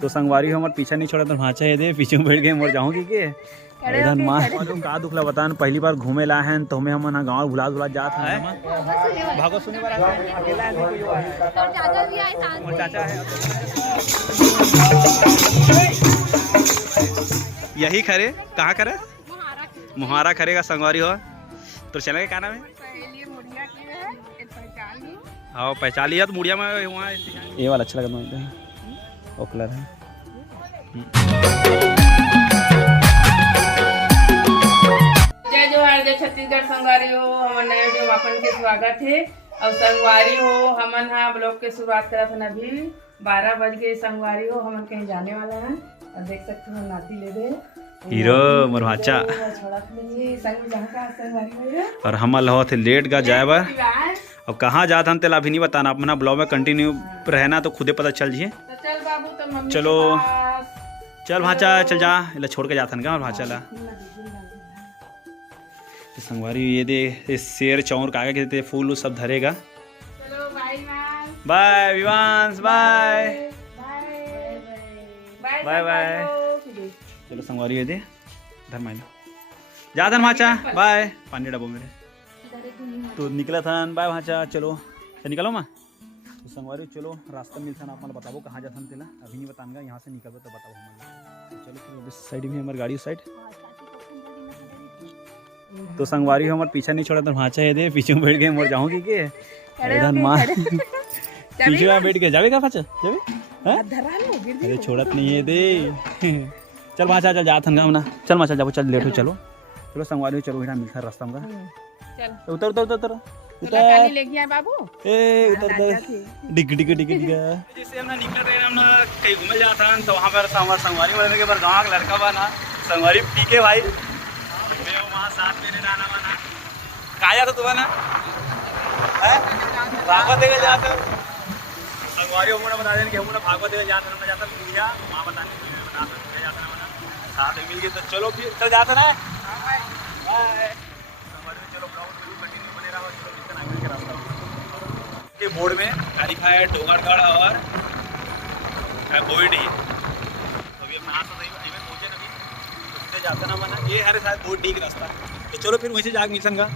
तो संगवारी हमारे पीछा नहीं छोड़ा तो भाचा है दे पीछे बैठ गए मर जाऊंगी के इधर मां का दुखला बतान पहली बार घूमे ला हैं तो हमें हम ना गांव भुला भुला जात है भागो सुने वाला अकेला है कोई और चाचा भी आए साथ में चाचा है यही खरे कहां करे मुहारा खरेगा संगवारी हो तो चलेंगे क्या नाम है हाँ पहचान लिया तो मुड़िया में हुआ ये वाला अच्छा लगा मुझे वो कलर है जय जोहार जय छत्तीसगढ़ संगवारी हो हमन नया जो अपन के स्वागत है और संगवारी हो हमन हा ब्लॉग के शुरुआत करत हन अभी 12 बज गए संगवारी हो हमन कहीं जाने वाला है और देख सकते हो नाती ले दे हीरो मरवाचा और हम लहो थे लेट गा जाए बार अब कहाँ जात हम तेला अभी नहीं बताना अपना ब्लॉग में कंटिन्यू रहना तो खुदे पता चल जिए चल बाबू तो मम्मी चलो चल भाचा चल जा इला छोड़ के जाथन का भाचा ला तो संगवारी ये दे ये शेर चौर कागे के देते फूल सब धरेगा चलो bye bye Vivansh bye bye bye चलो संगवारी ये दे धर्माइला जा धन भाचा बाय पानी डबो मेरे तो निकला था बाय भाचा चलो तो निकलो माँ तो संगवारी चलो रास्ता मिलता ना आप बताओ कहाँ जाता तेला अभी नहीं बताऊंगा यहाँ से निकलो तो बताओ हमारे चलो फिर इस साइड में हमारी गाड़ी साइड तो संगवारी हमारे पीछा नहीं छोड़ा तो भाचा है दे पीछे बैठ गए मर जाऊंगी के इधर माँ पीछे में बैठ के जाएगा भाचा जावे अरे छोड़त नहीं है दे चल भाचा चल जात हन ना चल माचा जाओ चल लेट हो चलो चलो संगवारी चलो बेटा मिलता रास्ता में चल उतर उतर उतर उतर ले गया बाबू ए उतर डिग डिग डिग डिग जैसे हम निकल रहे हम कहीं घूमे जाता हैं तो वहां पर संगवारी वाले के पर गांव का लड़का बा ना संगवारी पीके भाई मैं वहां साथ में रहना बना काया तो तू ना हैं भागवत देखे जाते संगवारी हम ने बता देन कि हम ने भागवत देखे जाते हम जाता पूजा वहां बताने बता देखे जाता ना साथ में मिल के तो चलो फिर चल जाते ना बाय के बोर्ड में क्वालिफाइड डोंगरगढ़ और बोईडी अभी हम नाम से नहीं पहुंचे ना अभी जाता ना मना ये हर शायद बहुत ठीक रास्ता तो चलो फिर वैसे जाके मिशन का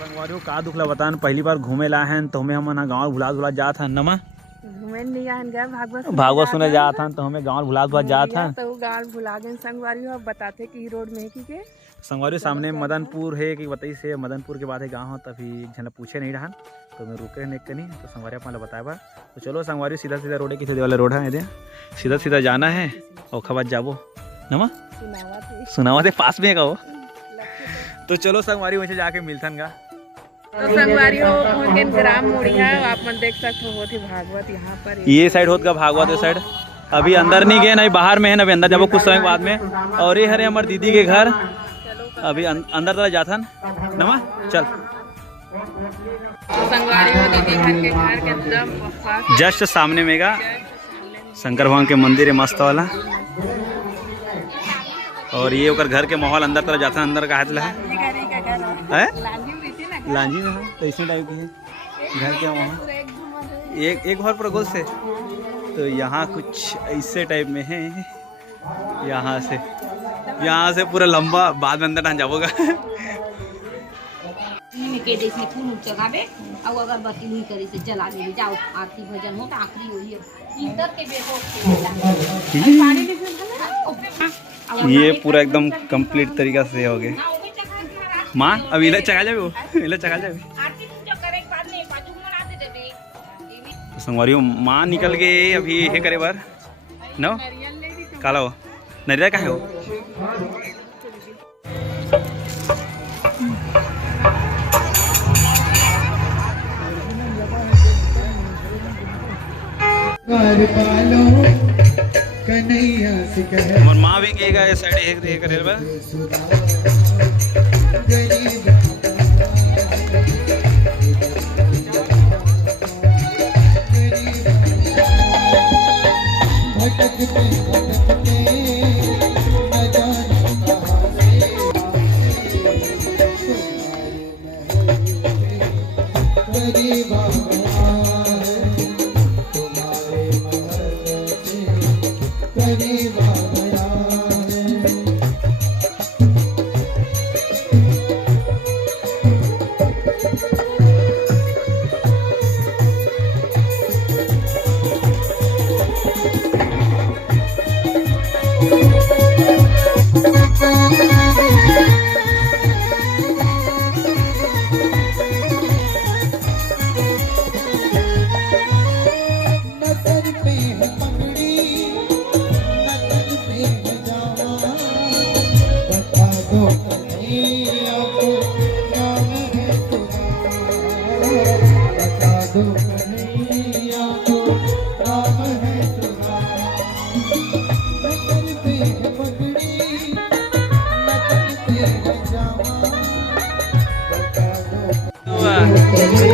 संगवारियों का दुखला बतान पहली बार घूमे ला हैं तो हमें हम ना गाँव भुला भुला जात हैं नमा घूमे नहीं आन गए भागवत सुने जात हैं तो हमें गाँव भुला भुला जात हैं तो गाँव भुला गए संगवारी अब बताते कि रोड में की के संगवारी सामने मदनपुर है कि बताई से मदनपुर के बाद है गाँव तभी झन पूछे नहीं रहा तो मैं रुके नहीं कहीं तो संगवारी अपना बताया बा तो चलो संगवारी सीधा सीधा रोड है किसी वाला रोड है इधर सीधा सीधा जाना है और खबर जाबो नमा सुनावा से पास में है वो तो चलो संगवारी वैसे जाके मिलथन का तो संगवारी हो पहुंच गए ग्राम मोड़िया आप मन देख सकते हो थे भागवत यहाँ पर ये साइड होत का भागवत ये साइड अभी अंदर नहीं गए ना बाहर में है ना अभी अंदर जाबो कुछ समय बाद में और ये हरे हमारे दीदी के घर अभी अंदर तरह जाथन नमा चल संगवारी हो दीदी घर के एकदम जस्ट सामने में का शंकर भगवान के मंदिर है मस्त वाला और ये ओकर घर के माहौल अंदर तरह जाता अंदर का हाथ है लांजी में तो इसी टाइप की है घर के वहाँ एक घर पर गोल से तो यहाँ कुछ ऐसे टाइप में है यहाँ से पूरा लंबा बाद में अंदर डाल जाओगा के देश में फूल चढ़ावे और अगरबत्ती नहीं करे से जला दे जाओ आरती भजन हो तो आखिरी वही है इधर के बेटो ये पूरा एकदम कंप्लीट तरीका से हो गया माँ अब इला चढ़ा जावे वो इला चढ़ा जावे तो संगवारी माँ निकल गए अभी ये करे बार नो काला हो नरिया का है वो और माँ भी गएगा ये साइड एक करे बा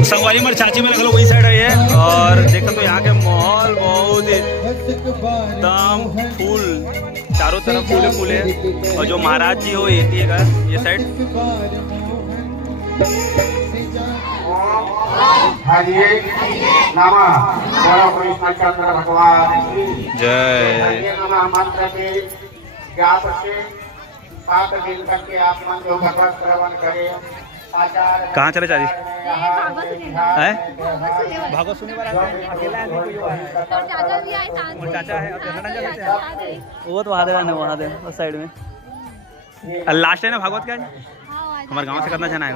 संगवारी मर चाची में लगलो वही साइड है। और देखो तो यहाँ के माहौल बहुत एकदम फूल, चारों तरफ फूले फूले। और जो महाराज जी हो ये साइड जय। कहाँ चले चाची? भागवत सुनने वाला अकेला है, चाचा है वो तो वहाँ दे उस साइड में लास्ट है ना भागवत का। हमारे गांव से कितना जना है?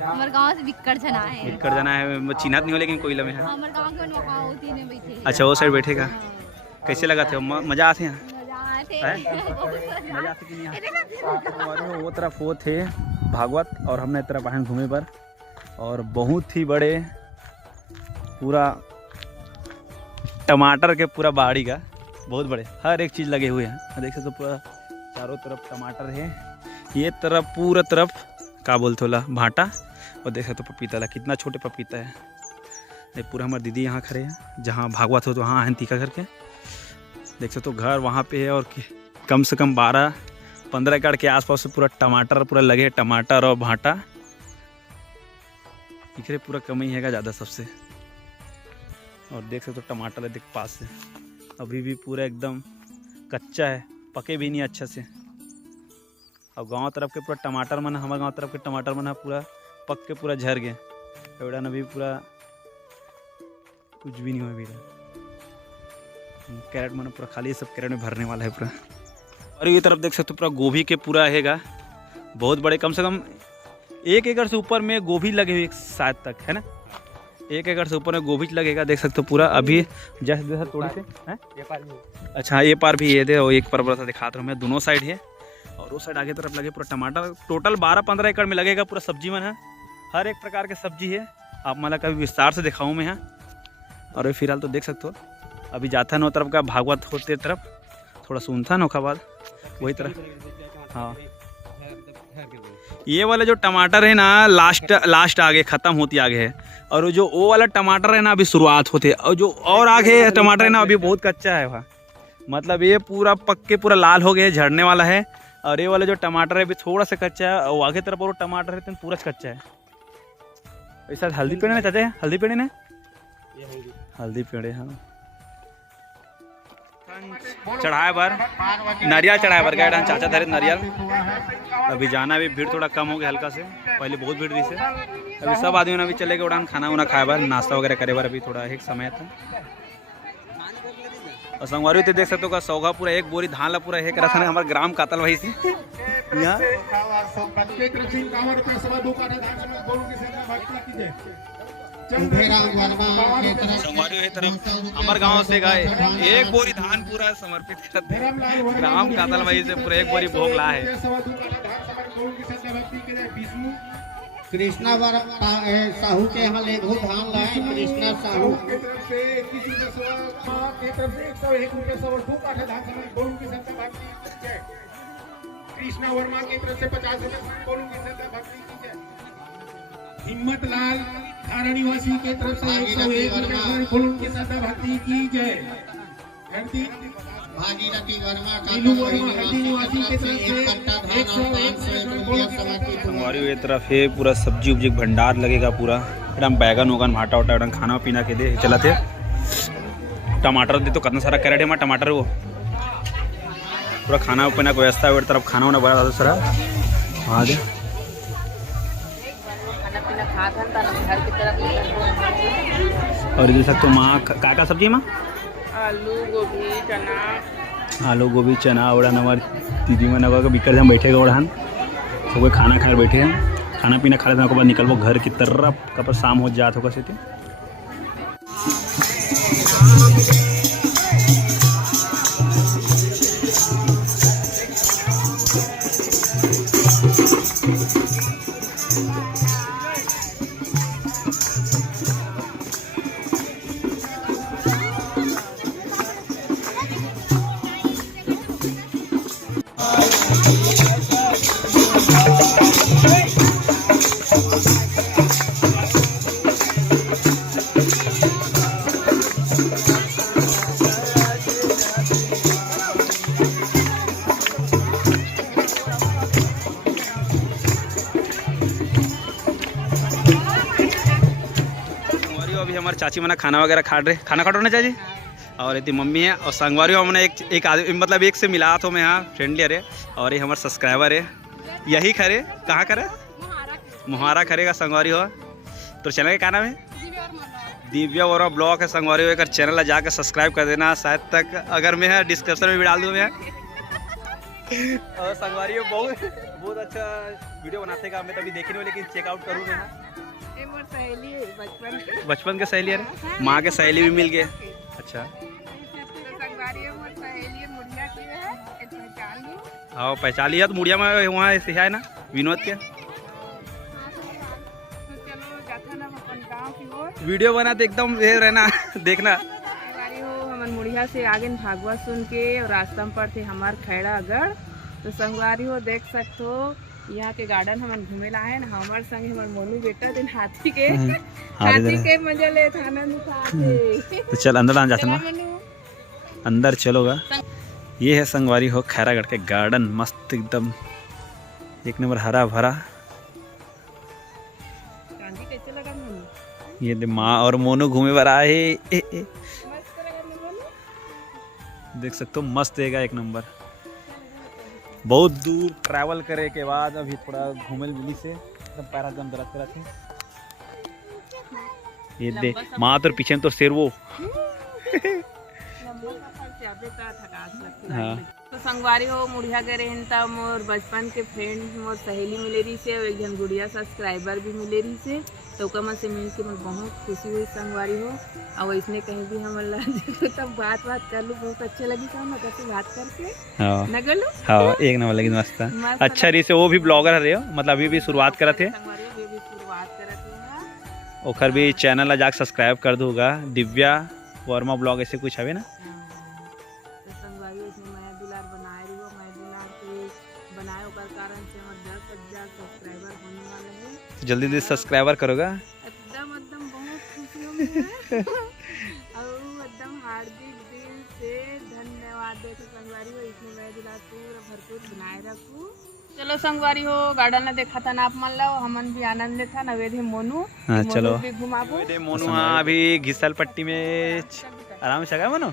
हमारे गांव से बिक्कड़ जना है। बिक्कड़ जना है, चिन्हत नहीं हो लेकिन कोयला में है। हमारे गांव के वहाँ होती है बैठे। अच्छा वो साइड बैठेगा। कैसे लगा थे? मजा आते हैं? वो तरफ वो थे भागवत और हमने तरफ आए घूमे पर। और बहुत ही बड़े पूरा टमाटर के पूरा बाड़ी का बहुत बड़े हर एक चीज़ लगे हुए हैं। देख सकते तो पूरा चारों तरफ टमाटर है। ये तरफ पूरा तरफ का बोलते होला भाटा। और देख सकते तो पपीता ला कितना छोटे पपीता है। ये पूरा हमारे दीदी यहाँ खड़े हैं जहाँ भागवत हो तो वहाँ आए तीखा करके। देख सकते तो घर वहाँ पे है और कम से कम 12-15 एकड़ के आसपास से पूरा टमाटर पूरा लगे। टमाटर और भाटा इकरे पूरा कम ही है ज़्यादा सबसे। और देख सकते तो टमाटर है देख पास से अभी भी पूरा एकदम कच्चा है, पके भी नहीं अच्छा से। और गांव तरफ के पूरा टमाटर मन, हमारे गांव तरफ के टमाटर मन पूरा पक के पूरा झर गए। एवड़ा न भी पूरा कुछ भी नहीं हुआ अभी। कैरेट मन पूरा खाली, सब कैरेट में भरने वाला है पूरा। और ये तरफ देख सकते हो पूरा गोभी के पूरा हैगा बहुत बड़े, कम से कम 1 एकड़ से ऊपर में गोभी लगे हुए शायद तक है ना। 1 एकड़ से ऊपर में गोभी लगेगा। देख सकते हो पूरा अभी जैसे जैसे थोड़ी से है। अच्छा ये पार भी ये दे और एक पर बड़ा सा दिखाता हूँ मैं, दोनों साइड है। और उस साइड आगे तरफ लगे पूरा टमाटर। टोटल 12-15 एकड़ में लगेगा पूरा। सब्जी मन है, हर एक प्रकार के सब्जी है। आप मतलब कभी विस्तार से दिखाऊँ मैं यहाँ। और फिलहाल तो देख सकते हो अभी जाता है नो तरफ का भागवत होते तरफ थोड़ा सुनता नोखा बाद वही तरफ। हाँ ये वाले जो टमाटर है ना लास्ट आगे ख़त्म होती आगे है। और जो वो वाला टमाटर है ना अभी शुरुआत होते। और जो और आगे टमाटर है ना अभी बहुत कच्चा है वहाँ, मतलब ये पूरा पक के पूरा लाल हो गया, झड़ने वाला है। और ये वाला जो टमाटर है अभी थोड़ा सा कच्चा है। और आगे तरफ और टमाटर है तो पूरा कच्चा है। ऐसा हल्दी पेड़ ना चाचा, हल्दी पेड़ ना, हल्दी पेड़। हाँ चढ़ाए बार नारियल चढ़ाए बार गए चाचा धरे नारियल। अभी जाना भी भीड़ थोड़ा कम हो गया हल्का से, पहले बहुत भीड़ रही से। अभी सब आदमी अभी चले गए उड़ान खाना वाना खाए बार, नाश्ता वगैरह करे बार। अभी थोड़ा एक समय था। और संगवारी तो देख सकते हो सौगा पूरा 1 बोरी धान ला पूरा है करा था हमारे ग्राम कातल वही से यहाँ। हमारे गांव से गए 1 बोरी धान पूरा समर्पित करते ग्राम कातल वही से पूरा 1 बोरी भोग ला है। कृष्णा साहू के यहाँ ले बहुत धान लाए। कृष्णा साहू कृष्णा वर्मा की तरफ से 50 रुपए। हिम्मत लाल धारा निवासी के तरफ से 101 की सदा भक्ति की जय। भागीरथी वर्मा निवासी के तरफ से 101 हमारी ये तरफ है पूरा सब्जी उब्जी भंडार लगेगा पूरा एकदम। बैगन वगन भाटा वाटा एकदम खाना पीना के दे चला थे। टमाटर दे तो कितना सारा कैरेट है टमाटर वो पूरा खाना पीना की व्यवस्था है, तरफ खाना वाना बना सर। हाँ दे खाना पीना खा घर की तरफ। और देख सकते हो माँ का सब्जी माँ आलू गोभी चना, आलू गोभी चना उड़ान हमारे दीदी मन अगर बिकर हम बैठेगा उड़ान सब कोई खाना खाकर बैठे हैं। खाना पीना खा लेने के बाद निकलबो घर की तरफ, कब शाम हो जात होगा से। अभी हमारे चाची मना खाना वगैरह खा रहे, खाना खा रहे ना चाची। और ये मम्मी है और संगवारी हमने एक आदमी मतलब एक से मिला तो मैं यहाँ फ्रेंडली अरे। और ये हमारे सब्सक्राइबर है, यही खरे कहाँ करे मुहारा खरेगा संगवारी हो। तो चैनल का नाम है दिव्या वर्मा ब्लॉग है संगवारी हो। एक चैनल जाकर सब्सक्राइब कर देना, शायद तक अगर मैं डिस्क्रिप्शन में भी डाल दूँ मैं। और संगवारी हो बहुत अच्छा वीडियो बनाते का, मैं तभी देखी नहीं लेकिन चेकआउट करूँ मैं। बचपन के सहेली है, माँ के सहेली भी मिल गए। अच्छा हाँ पहचान लिया, तो मुड़िया में वहाँ ऐसे है ना विनोद के वीडियो बना तो एकदम ये रहना देखना। हमारे मुड़िया से आगे भागवत सुन के और रास्ता में पर थे हमार खैड़ा अगड़। तो संगवारी हो देख सकते हो यहाँ के गार्डन हमन घूमे ला है ना, हमारे संग हमारे मोनू बेटा दिन हाथी के मजा ले आनंद उठाते। तो चल अंदर जाते ना, अंदर चलोगा। ये है संगवारी हो खैरागढ़ के गार्डन, मस्त एकदम एक नंबर हरा भरा। कैसे लगा ये माँ और मोनू घूमे बर आए, देख सकते हो मस्त है एक नंबर। बहुत दूर ट्रैवल करे के बाद अभी थोड़ा घूमल मिली से पैरा दम दर्द करा थी। ये दे माँ तो पीछे तो शेर वो हाँ। तो संगवारी हो मुड़िया गए रही तब मोर बचपन के फ्रेंड मोर सहेली मिले रही से, एक जन गुड़िया सब्सक्राइबर भी मिले रही से। तो कम से मिल के मैं बहुत खुशी हुई संगवारी हो। और इसने कहीं भी हम तब बात कर लूँ, बहुत अच्छे लगी काम कैसे बात करके नगलो। हाँ एक नंबर लगी मस्त अच्छा रही से। वो भी ब्लॉगर रहे हो मतलब अभी भी शुरुआत करा थे, ओखर भी चैनल जाके सब्सक्राइब कर दूंगा, दिव्या वर्मा ब्लॉग ऐसे कुछ है ना। जल्दी जल्दी सब्सक्राइबर करोगा एकदम एकदम बहुत खुशी हो मैं और एकदम हार्दिक दिल से धन्यवाद देते संगवारी हो। इसने मैं दिला पूरा भरपूर बनाए रखूं। चलो संगवारी हो गार्डन में देखा था ना आप मान लो, हमन भी आनंद लेता नवेदे मोनू। हाँ चलो भी घुमाबो मोनू। हाँ अभी घिसल पट्टी में आराम से गया मोनू,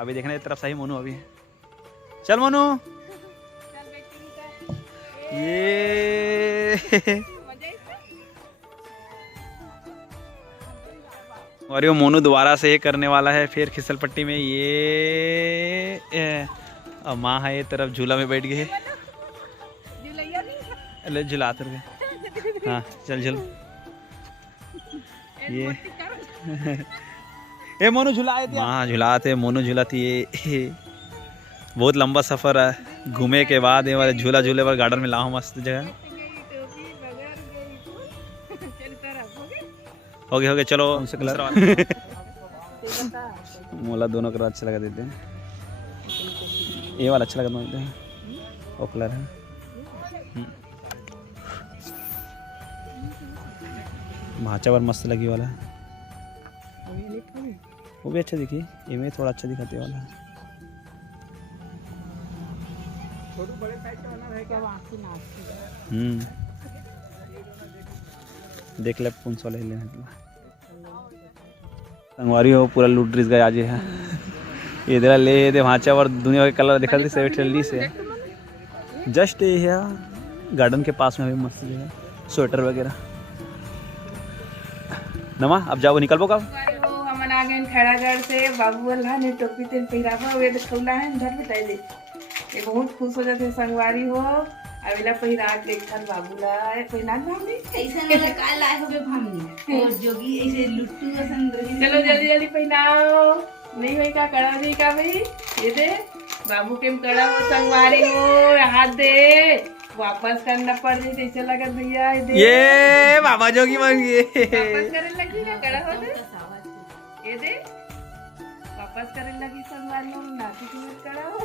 अभी देखने की तरफ सही मोनू अभी चल मोनू ये और ये मोनू दोबारा से ये करने वाला है फिर खिसल पट्टी में। ये माँ है ये तरफ झूला में बैठ गए, ले झुलाते रहे। हाँ चल झूल ये मोनू झुलाए थे, माँ झुलाते मोनू झुलाती। ये बहुत लंबा सफर है, घूमे के बाद ये वाले झूला झूले पर गार्डन में लाओ मस्त जगह। हो गया चलो उनसे कलर मोला दोनों कलर अच्छा लगा देते हैं। ये वाला अच्छा लगा देते हैं, वो कलर है। भाचा पर मस्त लगी वाला, वो भी अच्छा दिखी। ये में थोड़ा अच्छा दिखाते वाला। देख ले पुंस वाला लेने संगवारी हो पूरा लूट ड्रिस गया आज है। इधर ले दे भाच्यावर दुनिया के कलर दिखा दी से ठल्ली से जस्ट ये है गार्डन के पास में भी मस्त जगह स्वेटर वगैरह। नमा अब जाओ निकल कब हो हमन आ गए खड़ागढ़ से। बाबू अल्लाह ने टोपी तेल पहिरावा वे खौला है घर बिताई दे। ये बहुत खुश हो जाते संगवारी हो। अवेला पहिरा देखल बाबूला पहिना भाभी ऐसा वाला का लाए होगे भामनी और जोगी ऐसे लुट्टू असन रही। चलो जल्दी जल्दी पहनाओ। नहीं होई का कड़ा नहीं का भाई ये दे बाबू के कड़ा हो संगवारी हो हाथ दे वापस करना पड़ जाए ऐसे लगा भैया ये बाबा जोगी बन गए। वापस करे लगी ना कड़ा हो दे ये दे वापस करे लगी संगवारी हो नाती की मत कड़ा हो।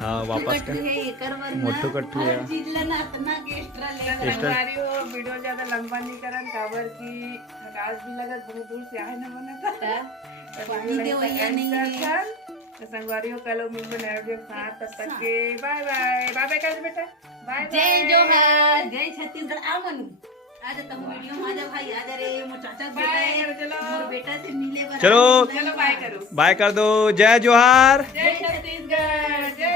हाँ वापस कर है एकर वरना मोटू कट्टू है चीज लेना इतना के एक्स्ट्रा ले संगवारी हो वीडियो ज्यादा लंबा नहीं करन काबर की थकास भी लगत बहुत दूर से आए ना बना था पानी दे वही नहीं है। तो संगवारी हो कल मिल में नया वीडियो साथ तब तक के बाय बाय बाय बाय कर बेटा बाय जय जोहार जय छत्तीसगढ़ आ मनु आज तुम वीडियो में आजा भाई आजा रे मोर चाचा बेटा है चलो मोर बेटा से मिले बरा चलो चलो बाय करो बाय कर दो। जय जोहार जय छत्तीसगढ़ जय